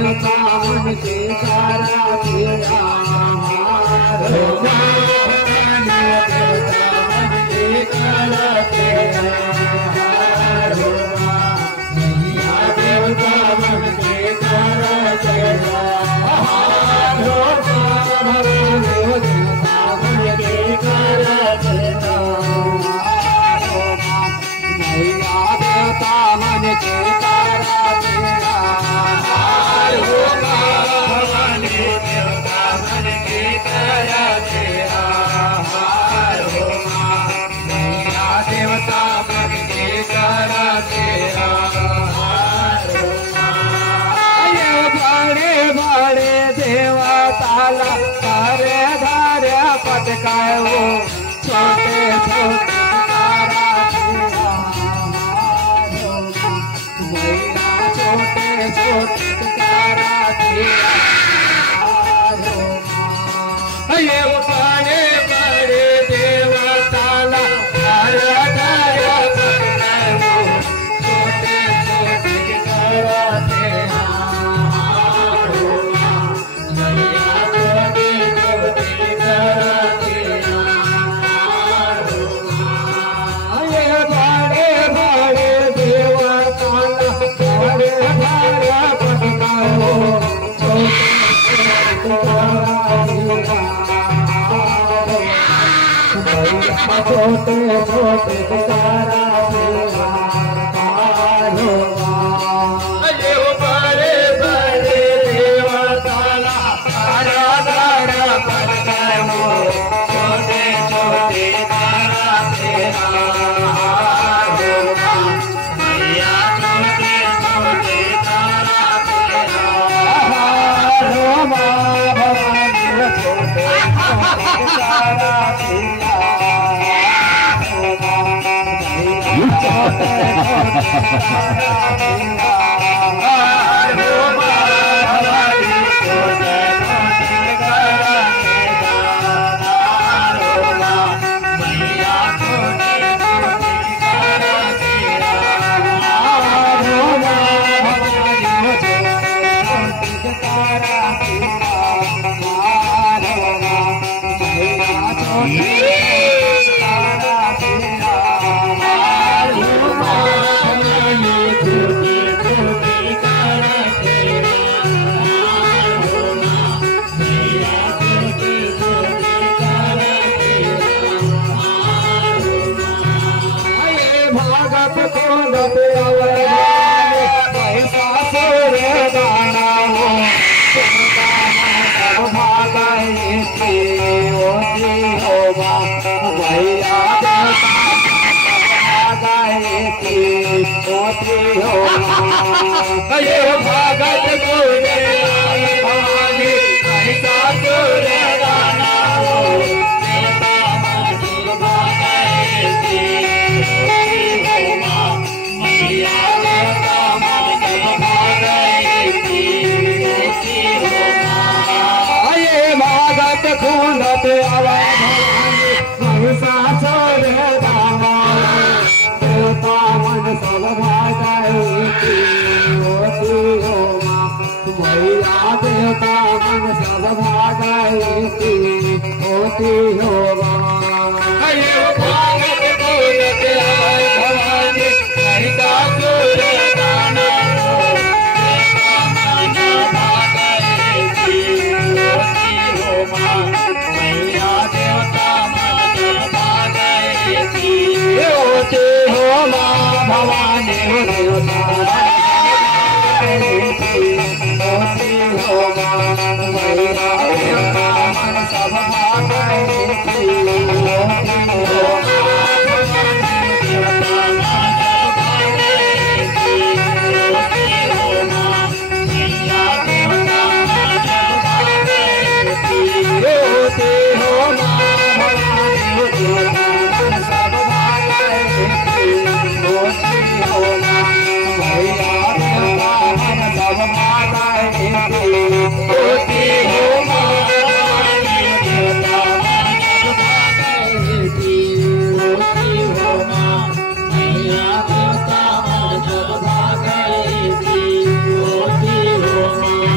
देवता मन के तारा देवता मन के पटकाए वो छोटे छोटे तारा छोटे छोटे तारा ये वो बड़े बड़े देवताला तारा तारा पटकाए वो छोटे छोटे तारा छोटे छोटे तारा ये बड़े बड़े देवताला तारा तारा पटकाए वो छोटे छोटे तारा भगत देवता मन सब भागई होती होगा भवानी हो देवता होती हो माँ देवता बेटी होती हो माँ मैया देवता जब भागती होती हो माँ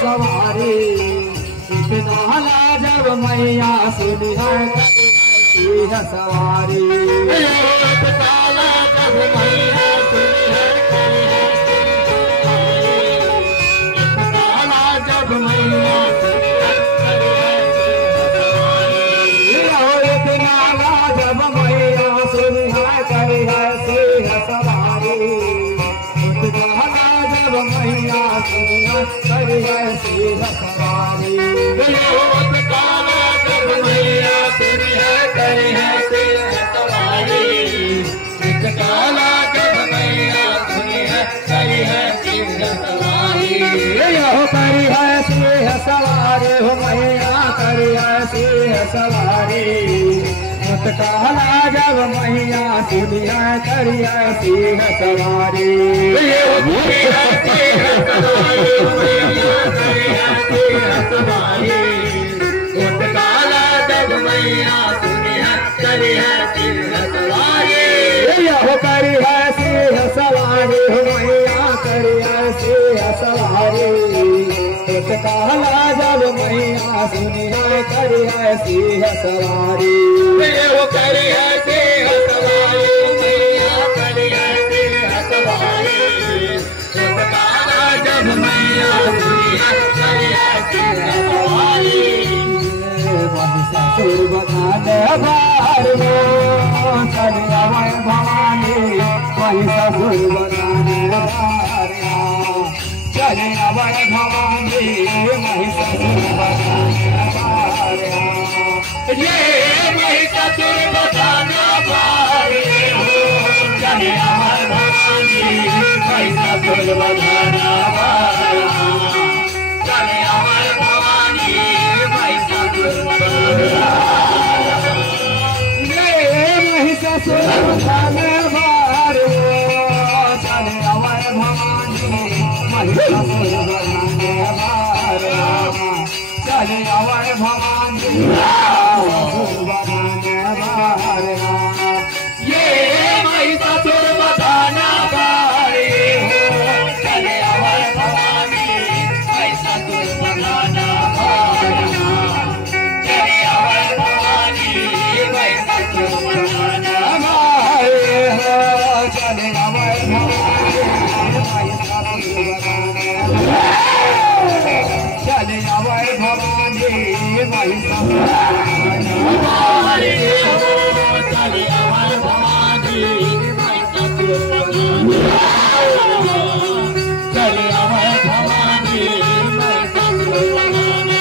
सवारी जब मैया सुनी है सवारी जब मैया जब मैया जब मैया सुनी है करी है सिंह सवारी जब मैया सुनी है करी है सिंह सवारी जब मैया सुनी है करी है सिंह सवारी काला जब मैया सुनी है करी है सिंह सवारी हो करी है सिंह सवारी हो मैया करी है सिंह सवारी काला जब मैया सुनी है करी है सिंह सवारी काला जब मैया सुनी है करी है सिंह सवारी हो करी है सिंह सवारी हो मैया करी है सिंह सवारी काला जब मैया सुनी है करी है सिंह सवारी वो करी है सिंह सवारी मैया करी है सिंह सवारी काला जब मैया सुनी है करी है सिंह सवारी महिषासुर बधाने बार चलिया भवानी महिषासुर बधाने बार चलिया भवानी महिषासुर बधाने बार ये महिषासुर बधाने बार चलिया भवानी महिषासुर बधाने बार चलिया भवानी महिषासुर बधाने बार चले अवर भवानी महिषासुर बधाने बार चले अवर भवानी महिषासुर बधाने बार ये महिषासुर बधाने बार चले अवर भवानी महिषासुर बधाने बार चले अवर भवानी महिषासुर बधाने चले अवर भवानी महिषासुर बधाने चले अवर भवानी महिषासुर बधाने चले अवर भवानी महिषासुर बधाने चले अवर भवानी महिषासुर बधाने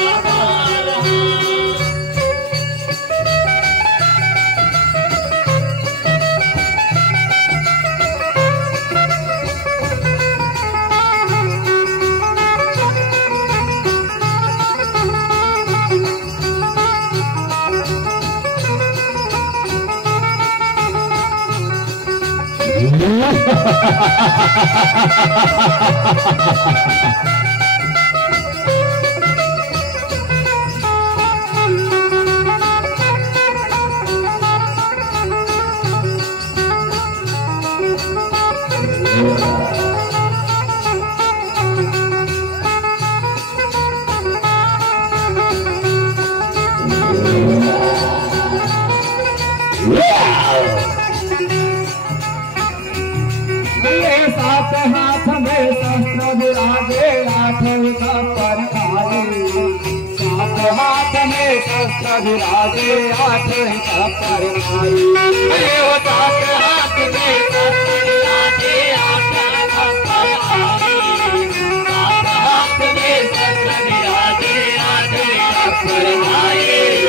सात हाथ में शस्त्र विराजे आठवीं का पर खाई सात हाथ में शस्त्र विराजे आठवीं का पर खाई वो सात हाथ में शस्त्र विराजे आठवीं का पर खाई सात हाथ में शस्त्र विराजे आठवीं का पर खाई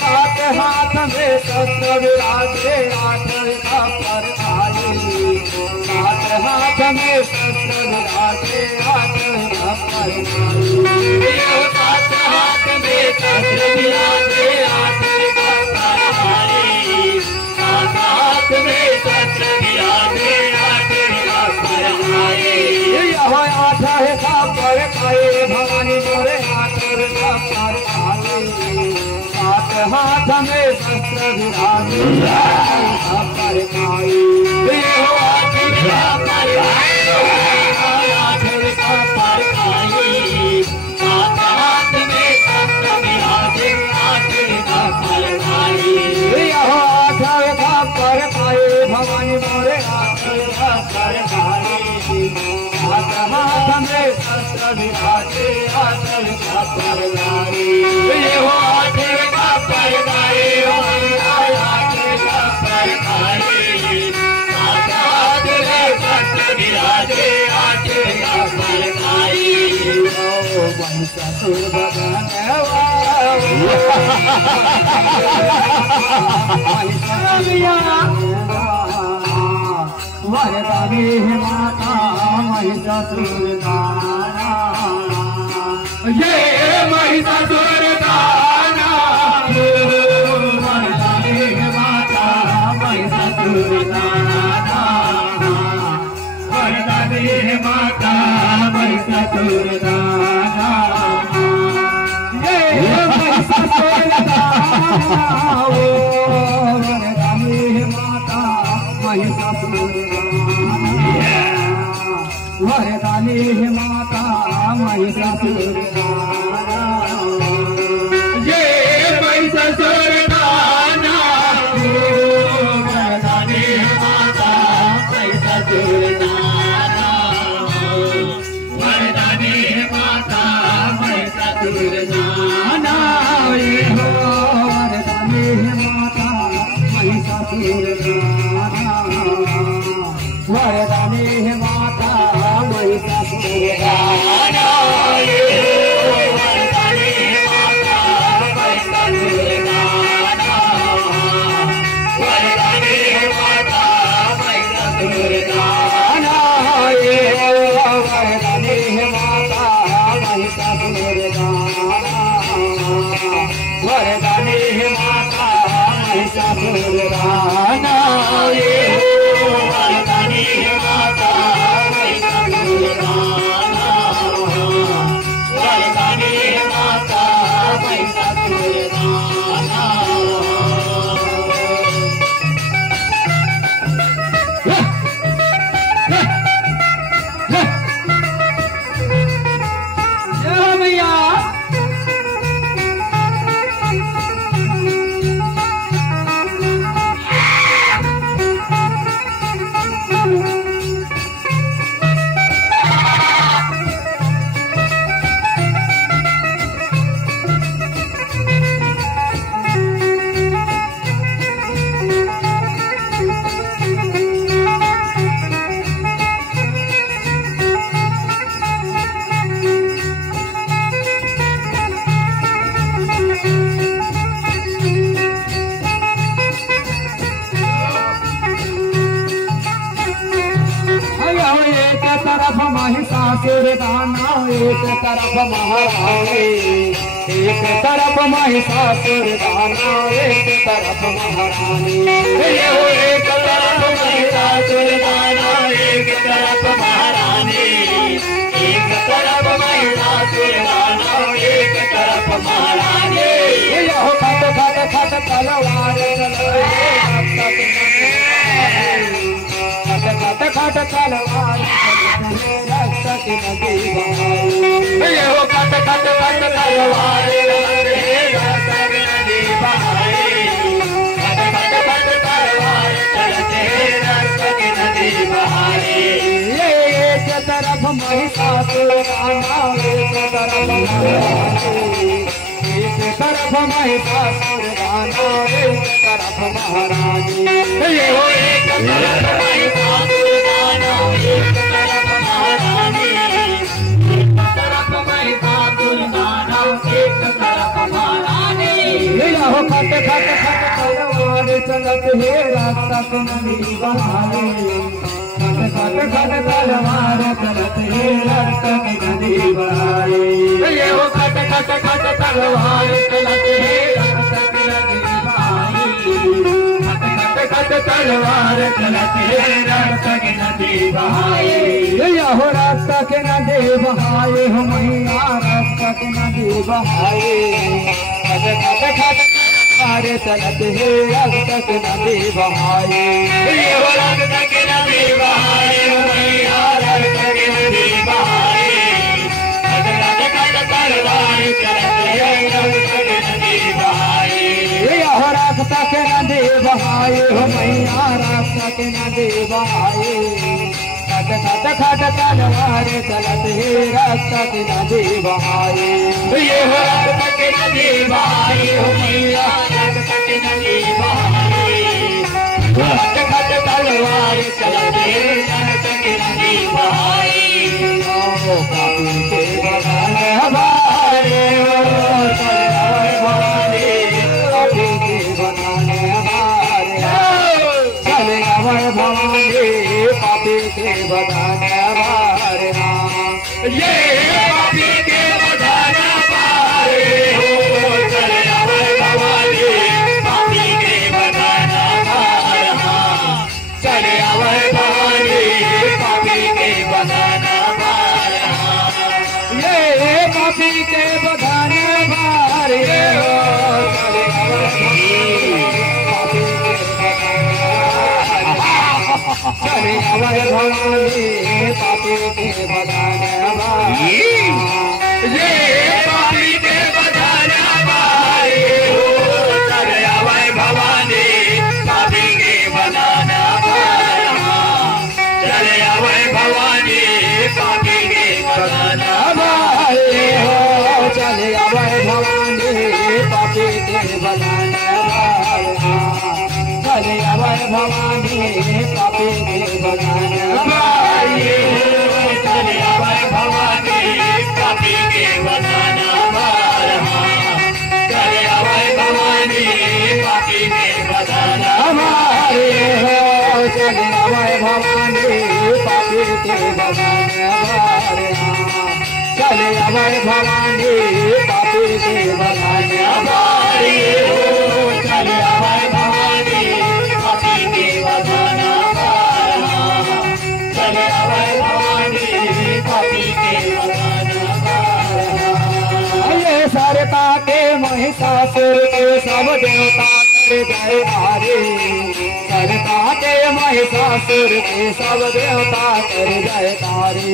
सात हाथ में शस्त्र विराजे आठवीं का पर खाई सात हाथ में शस्त्र विराजे आठवीं का पर खाई सात हाथ में शस्त्र विराजे आठवीं का पर खाई सात हाथ में शस्त्र विराजे आठवीं का पर खाई आठवीं का पर खाई भवानी मोरे आठवीं का पर खाई सात हाथ में शस्त्र विराजे आठवीं का पर खाई आठवीं का पर खाई सात हाथ में शस्त्र विराजे आठवीं का पर खाई आठवीं का पर खाई भवानी मोरे आठवीं का पर खाई सात हाथ में शस्त्र विराजे आठवीं का पर खाई आठवीं का पर खाई आठवीं का पर खाई सात हाथ में शस्त्र विराजे आठवीं का पर खाई महिषासुर वरदानी माता महिषासुर दाना ये महिषासुर दाना वरदानी माता महिषासुर दाना वरदानी माता महिषासुर दाना ये महिषासुर दाना वरदानी माता महिषासुर वरदानी माता महिषासुर ये महिषासुर दाना वरदानी माता महिषासुर दाना वरदानी माता महिषासुर दाना ये हो वरदानी माता महिषासुर दाना वरदानी माता महिषासुर दाना वरदानी माता महिषासुर दाना वरदानी माता महिषासुर दाना वरदानी माता महिषासुर दाना वरदानी माता महिषासुर दाना वरदानी माता महिषासुर दाना वरदानी माता महिषासुर दाना जय मैया महिषासुर दाना एक तरफ महारानी एक तरफ महिषासुर दाना एक तरफ महारानी एक तरफ महिषासुर दाना एक तरफ महारानी एक तरफ महिषासुर दाना एक तरफ महारानी खट खट खट तलवार खट खट तलवार की नदी बहाई हो खट खट खट तलवार नदी बहाई खट खट खट एक तरफ महिषासुर दाना एक तरफ महारानी ये हो एक तरफ महिषासुर दाना एक तरफ महारानी एक तरफ महिषासुर दाना एक तरफ महारानी लीला हो खट खट खट तलवार चलत हे रक्त नदी बहावे खट खट खट तलवार चलत हे रक्त नदी बहावे ये हो खट खट खट तलवार चलत हे रक्त नदी बहावे खट खट खट तलवार चलत हे रक्त नदी बहावे ये हो रक्त के नदी बहावे हो मैया रक्त नदी बहावे खट खट खट तलवार चलत हे रक्त नदी बहावे ये हो रक्त के नदी बहावे हो मैया रक्त नदी बहावे खट खट खट तलवार चलत हे रक्त नदी बहावे ये हो रक्त के नदी बहावे हो मैया रक्त नदी बहावे खट खट खट तलवार चलत हे रक्त नदी बहावे ये हो रक्त के नदी बहावे हो मैया रक्त नदी बहावे खट खट तलवार चलत हे रक्त नदी बहावे ओ पापी के बदन हमारे हो चले भवानी पापी के बदन हमारे चले भवानी पापी के बदन हमारे ये पापी के बदन हमारे हो चले भवानी पापी के बदन हमारे चले भवानी पापी के बदन हमारे ये पापी के बदन हमारे हो चले चले भवानी पापी के बदन हमारे ये पापी के बदन हमारे हो चले भवानी पापी के बदन हमारे चले भवानी पापी के बदन हमारे हो चले भवानी पापी के बदन हमारे चले भवानी पापी के बदन हमारे चले भवानी पापी के बदन हमारे चले भवानी पापी के बदन हमारे हो चले भवानी पापी के बदन हमारे चले भवानी पापी के बदन हमारे हो चले भवानी पापी के बदन हमारे चले भवानी पापी के बदन हमारे ये सरता के महिषासुर के सब देवता कर जय हरे सरता के महिषासुर के सब देवता कर जय तारे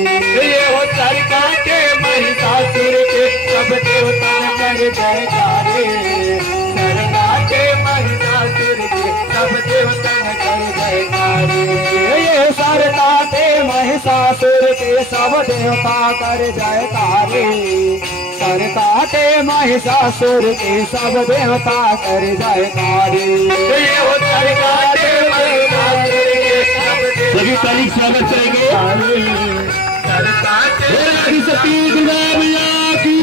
ये हो सरता के महिषासुर के सब देवता कर जय तारे सरता के महिषासुर के सब देवता कर जय तारे ये सरता के महिषासुर के सब देवता कर जय तारे सरता के महिषासुर के सब देवता कर जय तारे ये हो सरता के महिषासुर के सब सभी तारीख स्वागत करेंगे सरता के सती दुर्गा मैया की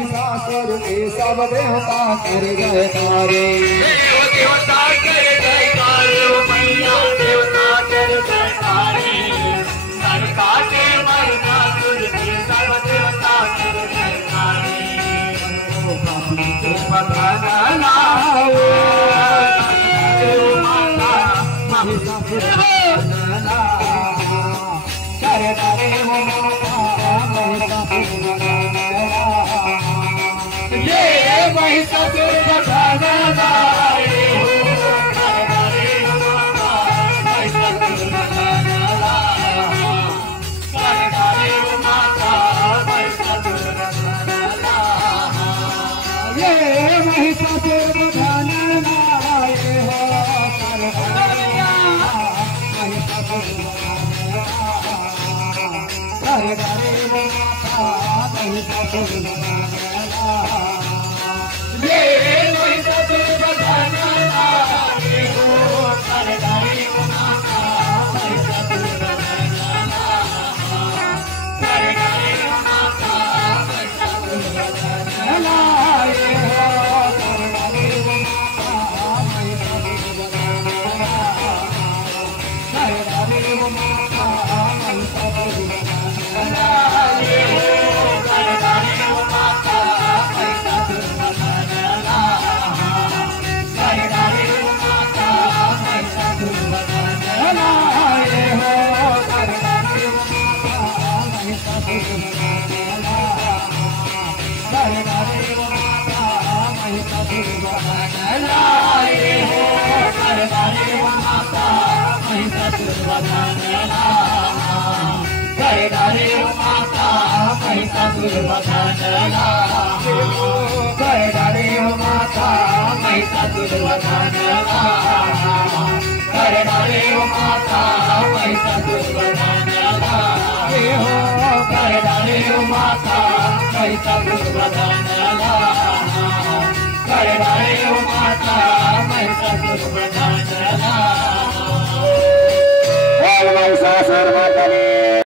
सब देवता कर जय तारे देवता कर जय तारे मैया देवता कर जय तारे सरका के महिषासुर के सब देवता कर जय तारे पापी के बदन लाओ माता महिषासुर बदन लाओ करे करे हो माता महिषासुर महिषासुर मर्दिनी